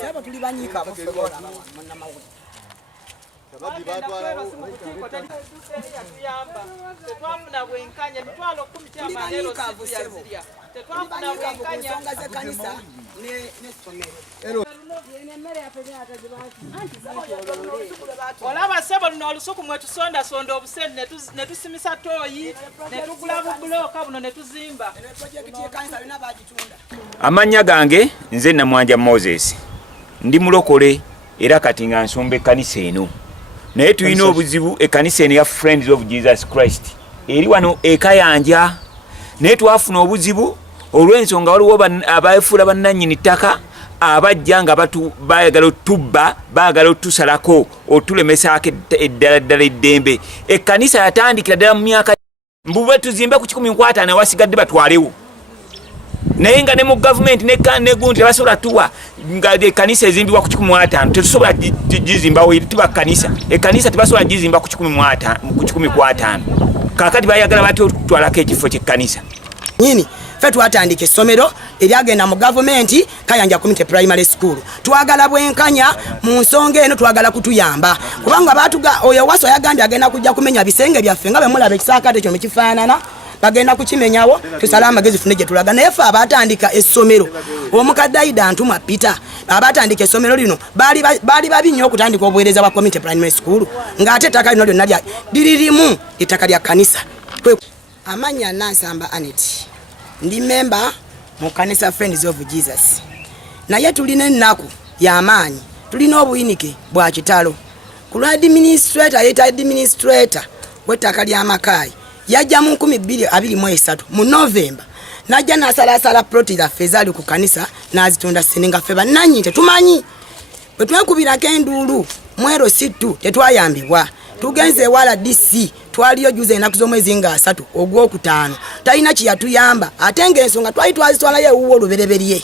Saba tulibanyika mufebola mwana mawu. Sababu batwala tetwafuna bwenkanya mitwalo 10 ky'amanero ziriya tetwafuna bwenkanya nsonga z'ekkanisa n'essomero. olaba ssebo luno olusuku mwe tusondasonda obusente ne tusimisa tooyi ne tugula bubulooka buno ne tuzimba. Amannya gange nze Namwanja Moses ndi mulokole era kati nga nsomba ekkanisa eno naye tulina obuzibu ekkanisa eno ya Friends of Jesus Christ eri wano ekayanja naye twafuna obuzibu olw'ensonga waliwo abafuula bannannyini ttaka abajja nga bayagala otubba baagala otusalako otulemesaako eddala eddembe. Ekkanisa yatandikira ddala mu myaka mbube tuzimbe ku 15 awasigadde batwalewo naye nga ne mu gavumenti ne gundi tebasobola tuwa nga ekkanisa ezimbibwa ku 15 tetusobola gizimbawo tuba kkanisa ekkanisa tebasobola gizimba ku 15 kakati bayagala bati otutwalako ekifo ky'ekkanisa nyini fe twatandika essomero eryagenda mu gavumenti Kayanja Community Primary School. Twagala bwenkanya mu nsonga eno twagala kutuyamba kubanga batuga oyo waso yagambye agenda kujja kumenya bisenge byaffe nga bwe mulaba ekisaakate kyo mukifaanana bagenda kukimenyawo tusala amagezi fune gye tulaga naye fe abatandika essomero omukadde Aida Ntuma Peter abatandika essomero lino bali babi nnyo okutandika obuweereza bwa Community Primary School ng'ate ettaka lino lyonna liririmu ettaka lya kkanisa. Amanya Nansamba Anet ndi member mu kanisa Friends of Jesus naye tulina ennaku y'amaanyi tulina obuyinike bwa kitalo ku lwa administrator w'ettaka ly'amakaayi yajja mu 2023 mu November najja n'asalasala ploti zaffe ezaali ku kanisa n'azitunda Seninga ffe bannannyini tetumanyi bwe twekubirako enduulu mwero sittu tetwayambibwa tugenze wala DC twaliyo juze enaku z'omwezi nga 3 ogwokutaano talina kiyatuyamba ate ng'ensonga twali twazitwalayo ewuwo olubereberye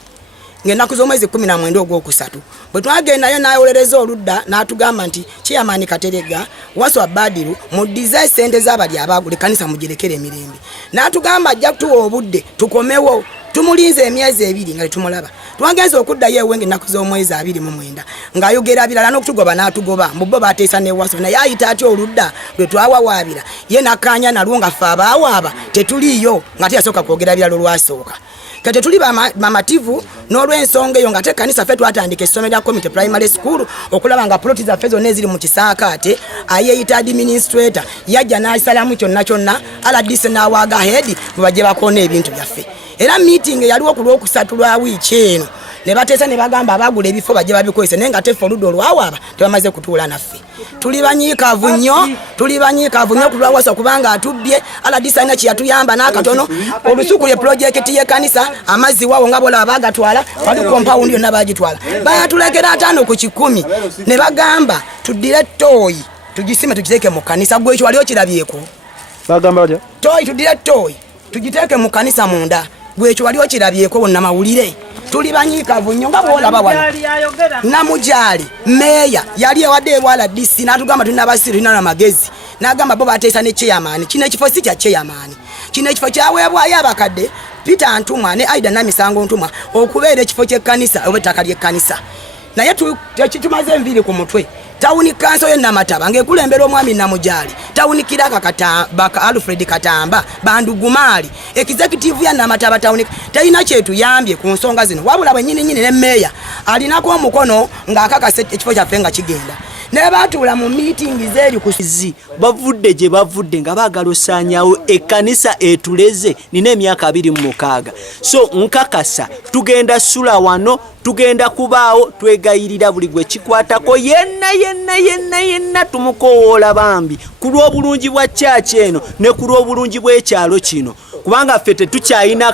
ng'enaku z'omwezi 19 ogwokusatu bwe twagendayo n'ayolereza oludda n'atugamba nti Chairman Katerega Wasswa Badiru muddize ssente z'abali abaagula ekkanisa mugirekere emirembe n'atugamba ajja kutuwa obudde tukomewo tumulinze emyezi 2 nga tumulaba twagenze okuddayo ewenge ennaku z'omwezi 29 ng'ayogera birala n'okutugoba n'atugoba mubbo bateesa ne Wasswa naye ayita atya oludda lwe twawawaabira ye nakkaanya nalwo nga ffe abaawaaba tetuliyo nga teyasooka kwogera birala olwasooka kati tuli bamativu n'olw'ensonga eyo nga te kanisa ffe twatandika essomero lya Community Primary School okulaba nga ploti zaffe zonna eziri mu kisaakaate ayeeyita administrator yajja n'asalamu kyonna RDC n'awaaga head bwe bakoona ebintu byaffe era meeting yaliwo ku lwokusatu lwa wiiki eno ne bateesa ne bagamba abagula ebifo bajje babikozese naye nga teffe oludda olwawaaba tebamaze kutuula naffe tuli banyiikaavu nnyo ku lwa Wasswa kubanga atubbye RDC alina kyeyatuyamba n'akatono olusuku lye pulojekiti y'ekkanisa amazzi wawo nga bolaba bagatwala wali kompawundi yonna bagitwala bayatulekera 5 ku 10 ne bagamba tuddire tooyi tugisime tugiteeke mu kkanisa gwe ekyo wali okirabyeko bagamba batya tooyi tuddire tooyi tugiteeke mu kkanisa munda gwe ekyo wali okirabyeko wonna mawulire tuli banyiikaavu nnyo nga bwolaba wano Namujaali meeya yali ewadde ewala DC n'atugamba tulina abasiru tulina n'amagezi n'agamba bo bateesa ne chairman kino ekifo si kya chairman kino ekifo kyaweebwayo abakadde Peter Ntumwa ne Aida Namisango Ntumwa okubeera ekifo ky'ekkanisa oba ettaka ly'ekkanisa naye tumaze enviiri ku mutwe tawuni kanso ye Namataba ng'ekulembera omwami Namujaali tawuni Kiraka Katamba Alfred Katamba Bandugumaali executive ya Namataba tawuni talina kyetuyambye ku nsonga zino wabula bwennyini ne meeya alinako omukono ng'akakasa ekifo kyaffe nga kigenda ne batuula mu meeting zeri kusizi bavudde gye bavudde nga baagala osaanyawo ekkanisa etuleze nina emyaka 26 so nkakasa tugenda sula wano tugenda kubaawo twegayirira buli gwe kikwatako yenna tumukowoola bambi ku lw'obulungi bwa church eno ne ku lw'obulungi bw'ekyalo kino kubanga ffe tetukyalina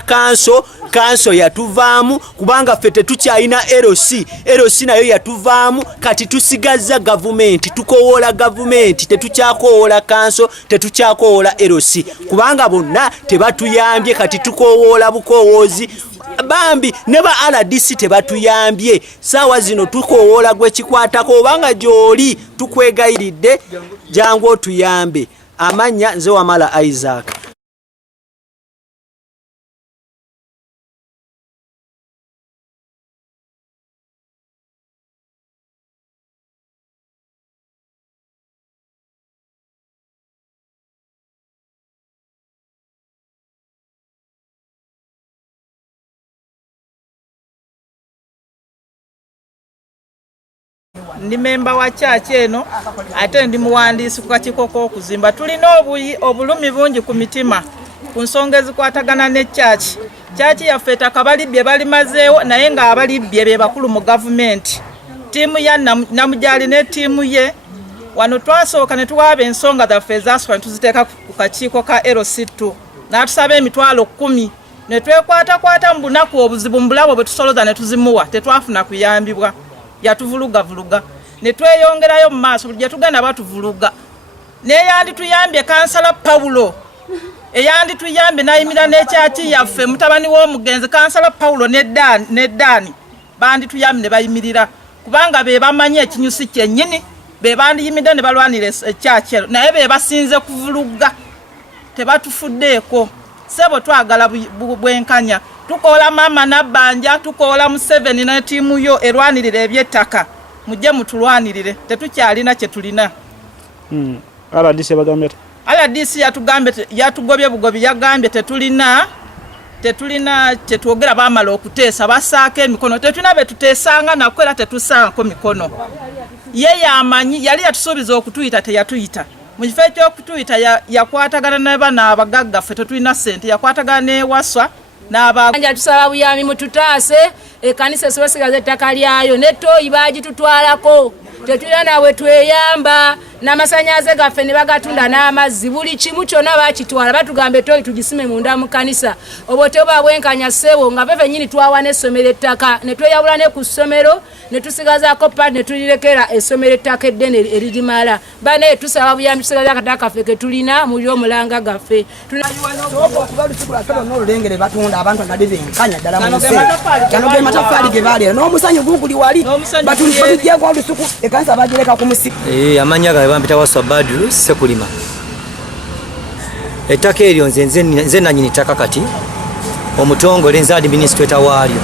kanso yatuvaamu, kubanga ffe tetukyalina LC nayo yatuvaamu. Kati tusigaza gavumenti, tukowoola gavumenti, tetukyakowoola kanso, tetukyakowoola LC kubanga bonna tebatuyambye. Kati tukowoola bukowoozi bambi ne ba RDC tebatuyambye. Saawa zino tukowoola gwe kikwatako obanga gy'oli tukwegayiridde jangu otuyambe. Amanya nze Wamala Isaac. Ndi memba wa church eno ate ndi muwandiisi ku kakiiko k'okuzimba. Tulina obulumi bungi ku mitima ku nsonga ezikwatagana ne church yaffe ettaka balibbye balimazeewo, naye nga abalibbye be bakulu mu gavumenti. Ttiimu ya Namujali ne ttiimu ye wano twasooka ne tuwaaba ensonga zaffe ezasooka ne tuziteeka ku kakiiko ka LC2 n'atusaba emitwalo 10 ne twekwatakwata mu bunaku obuzibu mu bulabo bwe tusoloza ne tuzimuwa. Tetwafuna kuyambibwa, yatuvuluga ne tweyongerayo mu maaso buli gye tugenda batuvuluga. Neyandituyambye kansala Paulo, eyandituyambye n'ayimira n'ekyaki yaffe mutabani w'omugenzi kansala Paulo ne Dani bandituyambye ne bayimirira kubanga be bamanyi ekinyusi kyennyini, be bandiyimidde ne balwanira ekyaki ero, naye be basinze kuvuluga tebatufuddeeko. Sebo twagala bwenkanya, tukola mama Nabbanja, tukola Museveni ne ttiimu yo erwanirira eby'ettaka, mujje mutulwanirire, tetukyalina kye tulina. RDC yatugobye bugobi, yagambye tetulina kyetwogera bamala okuteesa, basaako emikono. Tetulina be tuteesanga nakwera tetusaako mikono. Ye yamanyi, yali yatusuubiza okutuyita teyatuyita. Mu kifo eky'okutuyita yakwatagana n'abaana abagagga, ffe tetulina ssente, yakwatagana n'ewaswa n'abanja. Tusaba buyambi mututaase ekkanisa esobosigaza ettaka lyayo, n'ettooyi baagitutwalako, tetulina nawe tweyamba. N'amasannyalaze gaffe ne bagatunda n'amazzi, buli kimu kyonna baakitwala. Batugamba ettooyi tugisime munda mu kkanisa. Obwo teba bwenkanya ssebo nga ffe ffennyini twawa n'essomero ettaka ne tweyawula ne ku ssomero ne tusigazaako paati ne tulirekera essomero ettaka eddene eririmala. Banaye tusaba buyambi tusigaza akataka kaffe ke tulina muli omulanga gaffe. Okuba olusuku lwaffe lwonna olulengere batunda abantu nga benkanya ddala mu nsi. Gano ge matafaali ge baaleera n'omusanyu guguli wali batujjeko olusuku ekkanisa bagireka ku musiko. Amanya gawe bampita Waswa Badru Sekulima. Ettaka eryo nze nannyini ttaka kati omutongole nze administrator waalyo.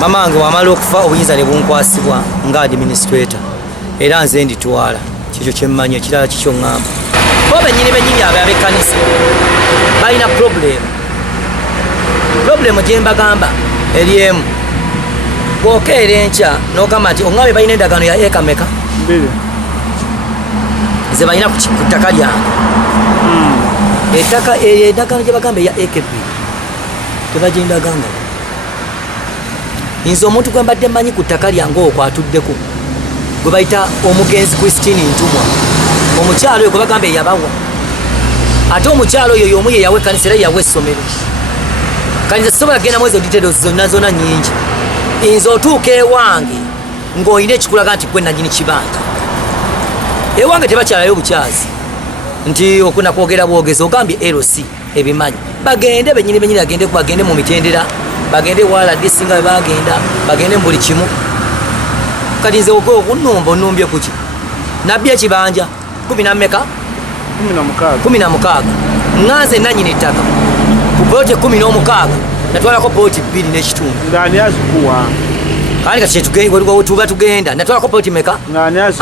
Mama wange wamala okufa obuyinza ne bunkwasibwa nga administrator era nze nditwala. Kikyo kyemmanyi, ekirala kikyo ŋŋamba. Bo bennyini ab'ekkanisa balina problem gye mbagamba eri emu. Bw'okeera enkya n'ogamba nti oŋŋabe balina endagaano ya eka meka? Nze balina ku ttaka lyange. Ettaka endagaano gye bagamba eya eka 2 tebagyendaganga. Nze omuntu gwe mbadde mmanyi ku ttaka lyange okwo atuddeko gwe bayita omugenzi Christine Ntumwa, omukyalo oyo gwe bagamba eyabawa. Ate omukyalo oyo y'omu ye yawa ekkanisa era yawa essomero. Kanisa sobola kugenda mwezi oditero zonna nnyingi. Nze otuuka ewange ng'olina ekikulaga nti gwe nannyini kibanja. Ewange tebakyalayo bukyazi nti okuna kwogera bwogezi ogambye LC ebimanyi. Bagende bennyini bagende mu mitendera, bagende wala disinga bagende mu buli kimu. Kati nze onumbye kuki nabbye ekibanja 16 nganze nannyini ettaka ku pooti 16 natwalako pooti 2 n'ekitundu. Kandi kati tuba tugenda natwalako pooti meka?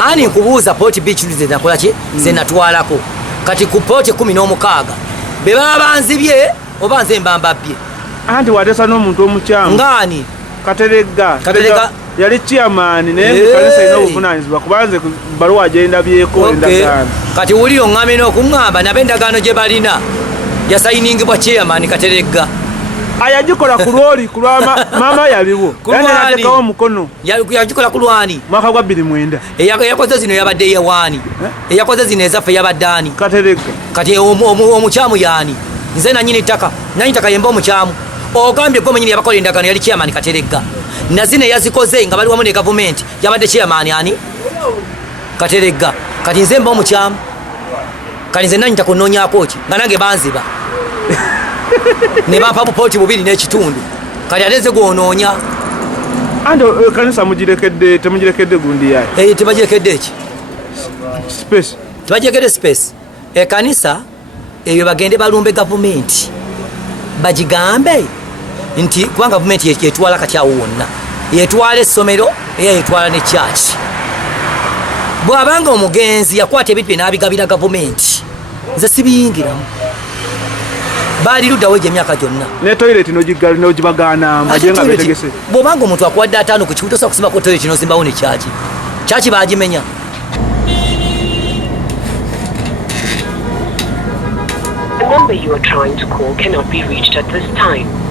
Ani nkubuuza pooti 2 kitundu ze nakola ki ze natwalako. Kati ku pooti 16 be baba banzibye oba nze mbambabbye. Anti watesa n'omuntu omukyamu ngani Kateregga yali chairman naye kanisa ina obuvunaanyizibwa kubanze baluwa agenda byeko endagaano. Kati wulira oŋŋamye n'okuŋŋamba nabo endagaano gye balina yasayiningibwa chairman Kateregga. Ayagikola ku lwoli ku lwa mama yaliwo yani atekawo omukono yagikola ku lwani mwaka gwa 2009 eyakoze zino yabadde yewaani eyakoze zino ezaffe yabadde ani Kateregga. Kati omukyamu yaani nze nanyini ttaka yemba omukyamu ogambye gwe mwenyini yabakola endagaano yali chairman Kateregga nazine yazikoze nga bali wamu ne gavumenti yabadde chairman ani Kateregga kati nze mba omukyamu kati nze nanyita kunoonyaako ki nga nange banziba ne bampa bupooti 2 n'ekitundu kati ate nze gwonoonya andi kanisa temugirekedde gundi yayo tebagirekedde eki space tebagirekedde space ekanisa eyo bagende balumbe gavumenti bagigambe nti kubanga gavumenti yetwala katyawo wonna yetwala essomero era yetwala ne church bw'abanga omugenzi yakwata ebintu bye n'abigabira gavumenti nze sibiyingiramu baali luddawo egyo emyaka gyonna ne toilet nogibagaana mbaje nga betegese bw'obanga omuntu akuwadde 5 ku kibuto sa kusimbako toilet nozimbawo ne kyaki baagimenya The number you are trying to call cannot be reached at this time.